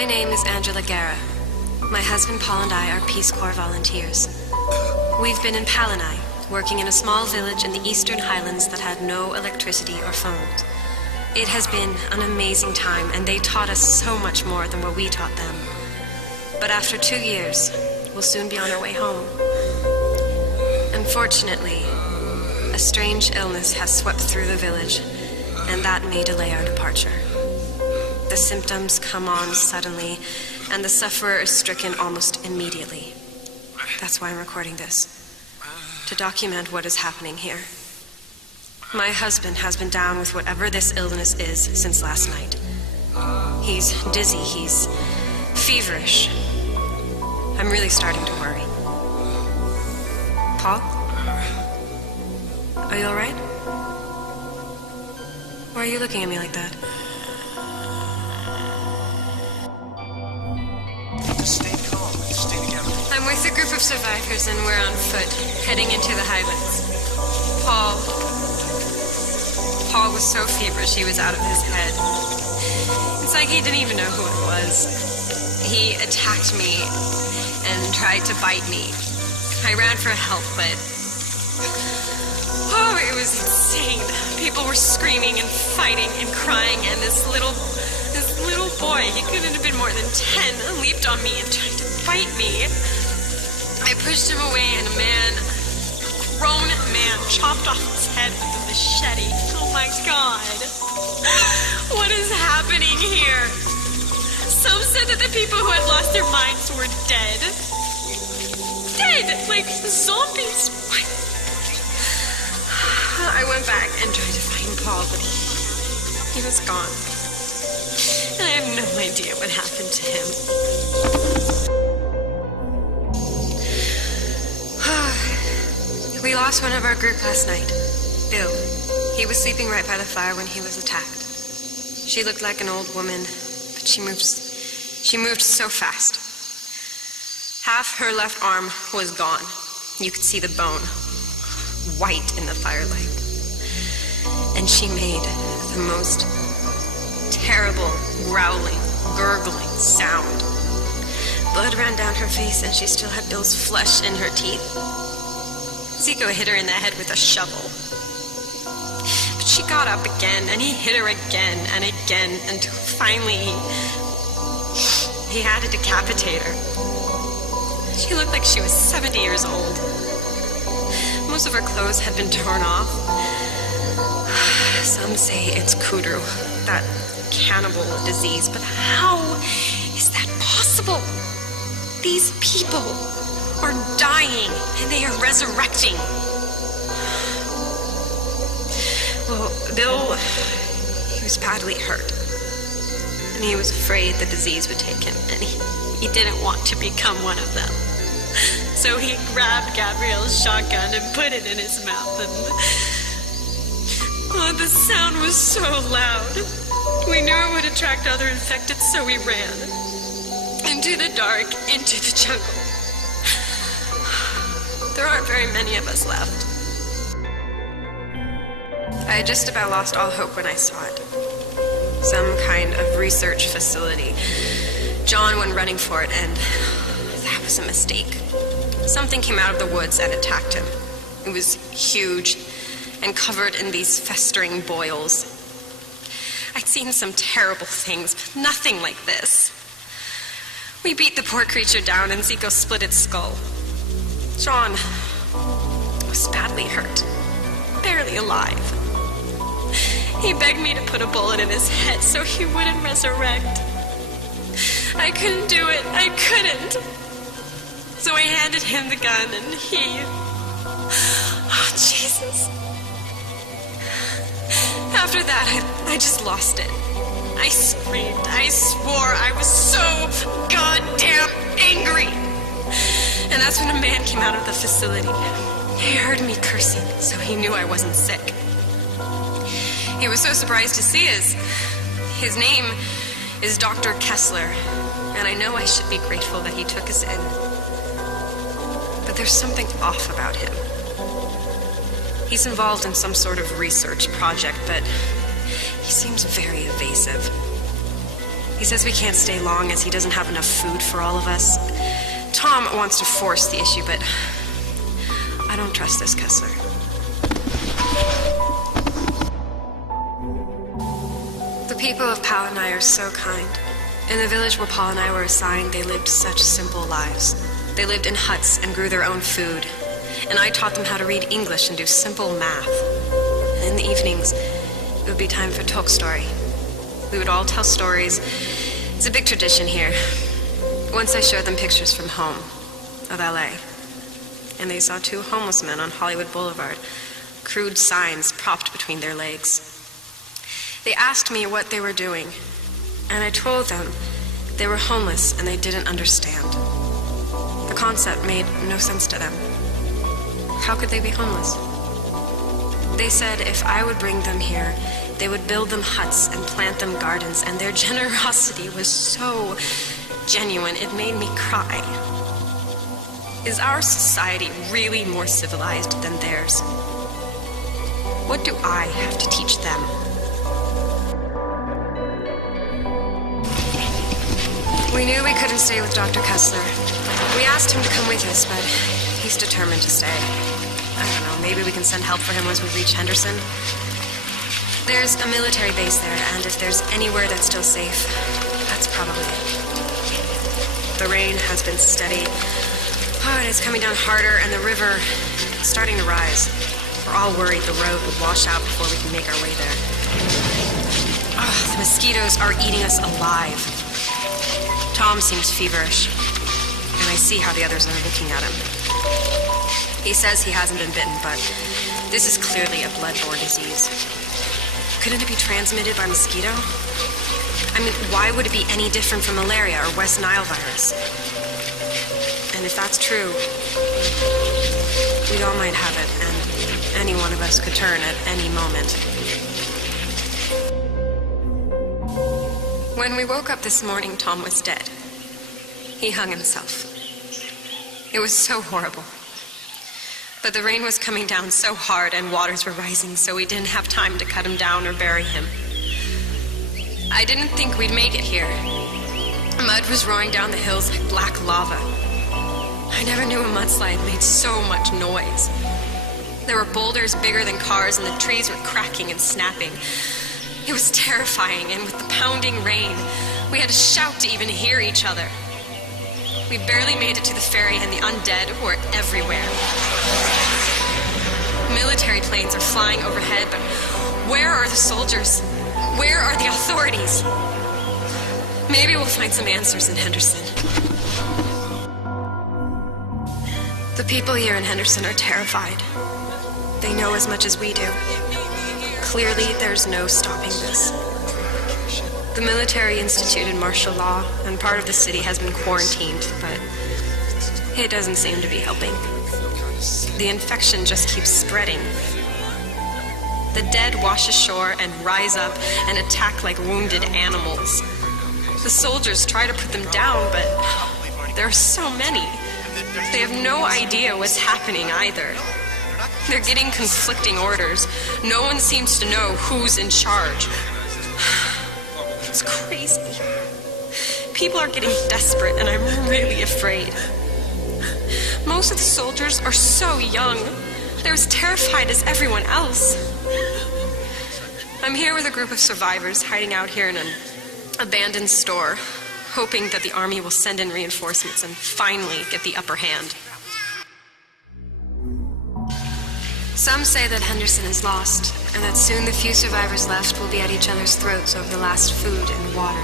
My name is Angela Guerra. My husband Paul and I are Peace Corps volunteers. We've been in Palanai, working in a small village in the eastern highlands that had no electricity or phones. It has been an amazing time, and they taught us so much more than what we taught them. But after 2 years, we'll soon be on our way home. Unfortunately, a strange illness has swept through the village, and that may delay our departure. The symptoms come on suddenly, and the sufferer is stricken almost immediately. That's why I'm recording this, to document what is happening here. My husband has been down with whatever this illness is since last night. He's dizzy, he's feverish. I'm really starting to worry. Paul? Are you all right? Why are you looking at me like that? Stay calm. Stay together. I'm with a group of survivors and we're on foot, heading into the highlands. Paul was so feverish he was out of his head. It's like he didn't even know who it was. He attacked me and tried to bite me. I ran for help, but it was insane. People were screaming and fighting and crying, and this little boy, he couldn't have been more than 10, leaped on me and tried to bite me. I pushed him away, and a grown man, chopped off his head with a machete. Oh my God. What is happening here? Some said that the people who had lost their minds were dead. Dead! Like zombies. What? I went back and tried to find Paul, but he was gone. And I have no idea what happened to him. We lost one of our group last night, Bill. He was sleeping right by the fire when he was attacked. She looked like an old woman, but she moved so fast. Half her left arm was gone. You could see the bone, white in the firelight. And she made the most terrible, growling, gurgling sound. Blood ran down her face, and she still had Bill's flesh in her teeth. Zico hit her in the head with a shovel. But she got up again, and he hit her again and again, until finally he had to decapitate her. She looked like she was 70 years old. Most of her clothes had been torn off. Some say it's Kudru, that cannibal disease, but how is that possible? These people are dying and they are resurrecting. Well, Bill, he was badly hurt, and he was afraid the disease would take him, and he didn't want to become one of them. So he grabbed Gabrielle's shotgun and put it in his mouth, and the sound was so loud. We knew it would attract other infected, so we ran into the dark, into the jungle. There aren't very many of us left. I had just about lost all hope when I saw it. Some kind of research facility. John went running for it, and that was a mistake. Something came out of the woods and attacked him. It was huge and covered in these festering boils. I'd seen some terrible things, but nothing like this. We beat the poor creature down, and Zico split its skull. John was badly hurt, barely alive. He begged me to put a bullet in his head so he wouldn't resurrect. I couldn't do it. I couldn't. So I handed him the gun, and he... Oh, Jesus. After that, I just lost it. I screamed. I swore. I was so goddamn angry. And that's when a man came out of the facility. He heard me cursing, so he knew I wasn't sick. He was so surprised to see us. His name is Dr. Kessler, and I know I should be grateful that he took us in. But there's something off about him. He's involved in some sort of research project, but he seems very evasive. He says we can't stay long as he doesn't have enough food for all of us. Tom wants to force the issue, but I don't trust this Kessler. The people of Palanai are so kind. In the village where Paul and I were assigned, they lived such simple lives. They lived in huts and grew their own food. And I taught them how to read English and do simple math. And in the evenings, it would be time for talk story. We would all tell stories. It's a big tradition here. Once I showed them pictures from home, of LA. And they saw two homeless men on Hollywood Boulevard, crude signs propped between their legs. They asked me what they were doing, and I told them they were homeless and they didn't understand. The concept made no sense to them. How could they be homeless? They said if I would bring them here, they would build them huts and plant them gardens, and their generosity was so genuine, it made me cry. Is our society really more civilized than theirs? What do I have to teach them? We knew we couldn't stay with Dr. Kessler. We asked him to come with us, but he's determined to stay. I don't know, maybe we can send help for him once we reach Henderson. There's a military base there, and if there's anywhere that's still safe, that's probably it. The rain has been steady. Oh, and it's coming down harder, and the river is starting to rise. We're all worried the road will wash out before we can make our way there. Oh, the mosquitoes are eating us alive. Tom seems feverish, and I see how the others are looking at him. He says he hasn't been bitten, but this is clearly a bloodborne disease. Couldn't it be transmitted by mosquito? I mean, why would it be any different from malaria or West Nile virus? And if that's true, we all might have it, and any one of us could turn at any moment. When we woke up this morning, Tom was dead. He hung himself. It was so horrible. But the rain was coming down so hard and waters were rising, so we didn't have time to cut him down or bury him. I didn't think we'd make it here. Mud was roaring down the hills like black lava. I never knew a mudslide made so much noise. There were boulders bigger than cars, and the trees were cracking and snapping. It was terrifying, and with the pounding rain, we had to shout to even hear each other. We barely made it to the ferry, and the undead were everywhere. Military planes are flying overhead, but where are the soldiers? Where are the authorities? Maybe we'll find some answers in Henderson. The people here in Henderson are terrified. They know as much as we do. Clearly, there's no stopping this. The military instituted martial law, and part of the city has been quarantined, but it doesn't seem to be helping. The infection just keeps spreading. The dead wash ashore and rise up and attack like wounded animals. The soldiers try to put them down, but there are so many. They have no idea what's happening either. They're getting conflicting orders. No one seems to know who's in charge. It's crazy. People are getting desperate, and I'm really afraid. Most of the soldiers are so young. They're as terrified as everyone else. I'm here with a group of survivors hiding out here in an abandoned store, hoping that the army will send in reinforcements and finally get the upper hand. Some say that Henderson is lost, and that soon the few survivors left will be at each other's throats over the last food and water.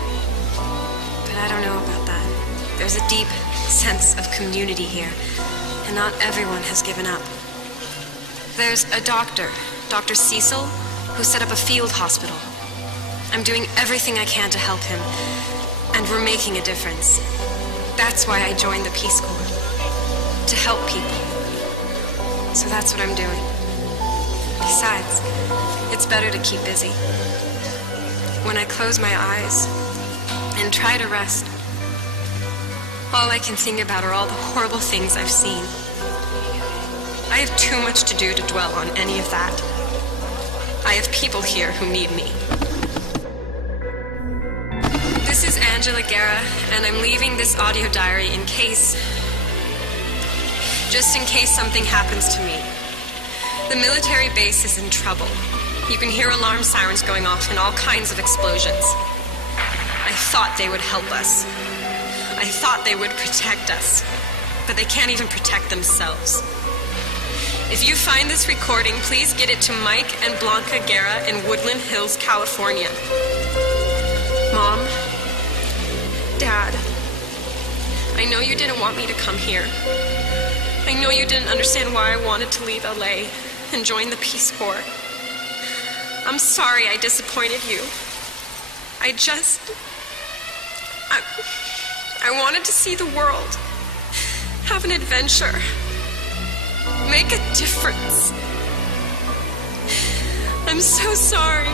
But I don't know about that. There's a deep sense of community here, and not everyone has given up. There's a doctor, Dr. Cecil, who set up a field hospital. I'm doing everything I can to help him, and we're making a difference. That's why I joined the Peace Corps, to help people. So that's what I'm doing. Besides, it's better to keep busy. When I close my eyes and try to rest, all I can think about are all the horrible things I've seen. I have too much to do to dwell on any of that. I have people here who need me. This is Anne. Angela Guerra, and I'm leaving this audio diary just in case something happens to me. The military base is in trouble. You can hear alarm sirens going off and all kinds of explosions. I thought they would help us. I thought they would protect us. But they can't even protect themselves. If you find this recording, please get it to Mike and Blanca Guerra in Woodland Hills, California. Mom, Dad, I know you didn't want me to come here. I know you didn't understand why I wanted to leave LA and join the Peace Corps. I'm sorry I disappointed you. I wanted to see the world, have an adventure, make a difference. I'm so sorry.